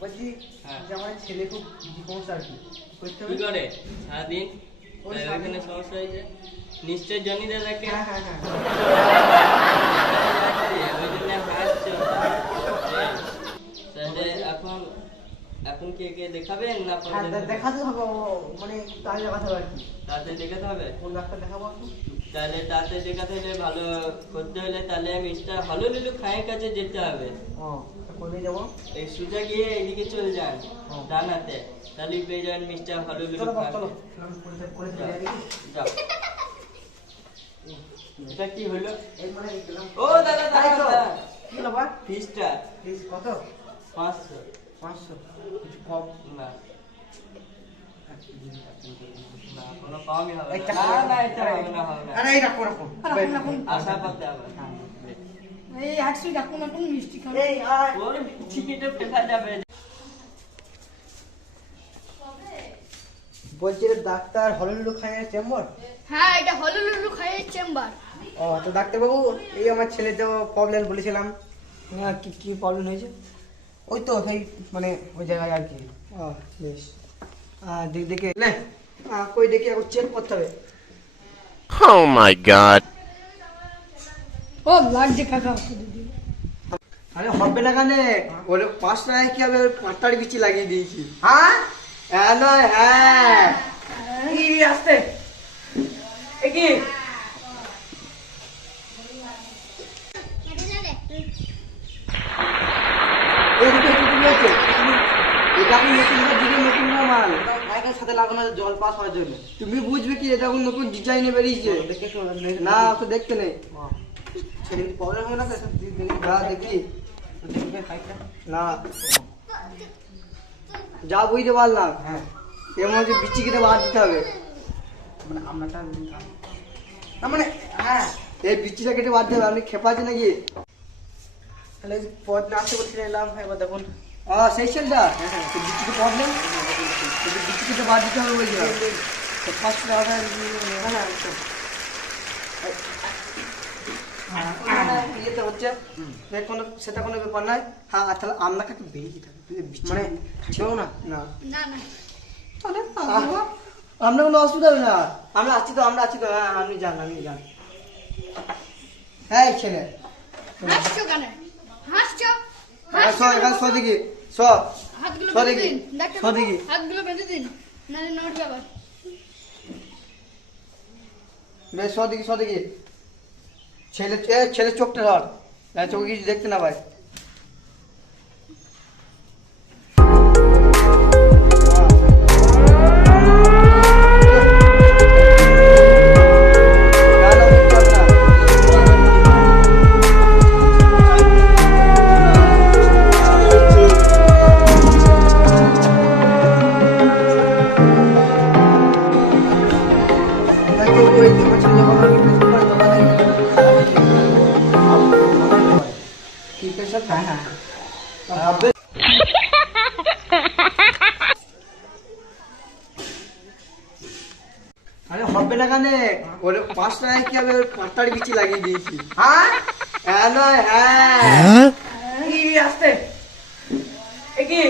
বলছি যে আমার ছেলে খুব সমস্যা আর কি করতে হবে কি করে সারাদিন এখানে সমস্যা হয়েছে নিশ্চয় জনি দাদাকে হ্যাঁ হ্যাঁ হ্যাঁ ওই জন্য হাসছো তাহলে এখন এখন কে দেখাবেন না দেখাতে হবে মানে তাই দেখাতে হবে আর কি তাড়াতাড়ি দেখাতে হবে কোন ডাক্তার দেখাবো তাহলে তাড়াতাড়ি দেখাতে হলে ভালো করতে হলে তাহলে মিস্টার হলুলুলু খায়ের কাছে যেতে হবে ও কোথায় যাবো এই সুজা গিয়ে এইদিকে চলে যান ডানাতে তাহলে পেয়ে যাবেন মিস্টার হলুলুলু চলো যাও এটা কি হলো এই মানে গেলাম ও দাদা দাদা কি হলো বা ফিসটা ফিস কত 500 500 কিছু কম না না কোনো কমই হবে একটা না না এটা হবে না আরে এই রাখো রাখো আশা করতে হবে এই একশো ডাকুন এখন মিষ্টি খাবে এই আয় ওর টিকিটে দেখা যাবে বলছি রে ডাক্তার হলুলুলু খায়ের চেম্বার হ্যাঁ এটা হলুলুলু খাইয়ের চেম্বার ও তো ডাক্তার বাবু এই আমার ছেলে তো প্রবলেম বলেছিলাম কি কি প্রবলেম হয়েছে ওই তো সেই মানে ওই জায়গায় আর কি ও বেশ দেখে নে কই দেখি একবার চেক করতে হবে Oh my god. ও লাগছে কাকা দিদি আরে হবে না কানে ওরে 5 টাকায় কি হবে 5 টাকার বিচি লাগিয়ে দিয়েছি হ্যাঁ হ্যাঁ নয় হ্যাঁ কি আসতে এ কি এই দিকে কি হয়েছে এটা কি নতুন দিকে নতুন মাল ভাইয়ের সাথে লাগানো জল পাস হওয়ার জন্য তুমি বুঝবে কি এটা কোন নতুন ডিজাইনে বেরিয়েছে দেখে না তো দেখতে নেই ছেলে প্রবলেম হয় না তো না দেখি না যা বুঝতে পারলাম হ্যাঁ এর মধ্যে বিচি কেটে বাদ দিতে হবে মানে আপনারটা না মানে হ্যাঁ এই বিচিটা কেটে বাদ দিতে হবে আপনি খেপা আছে নাকি তাহলে পথ না আসতে বলছি এলাম এবার দেখুন সেই ছেলেটা বিচিতে প্রবলেম বিচি কেটে বাদ দিতে হবে বলছিলাম ফার্স্ট ইয়েতে হচ্ছে কোনো সেটা কোনো ব্যাপার নয় হ্যাঁ তাহলে আপনাকে একটু বেরিয়ে যেতে হবে মানে ছিল না না না না তাহলে আপনার কোনো অসুবিধা হবে না আমরা আছি তো হ্যাঁ আপনি যান হ্যাঁ ছেলে হাসছো কেন হাসছো সো দেখি হাতগুলো সো বেঁধে দেখি দিন ডাক্তার সো দেখি হাতগুলো বেঁধে দিন নালে নোট যাবে বেশ সো দেখি ছেলে চোখটা ধর চোখে কিছু দেখতে না ভাই আরে হবে না কানে ওরে 5 টাকায় কি হবে 5 টাকার বিচি লাগিয়ে দিয়েছি হ্যাঁ হ্যাঁ নয় হ্যাঁ কি আসতে এ কি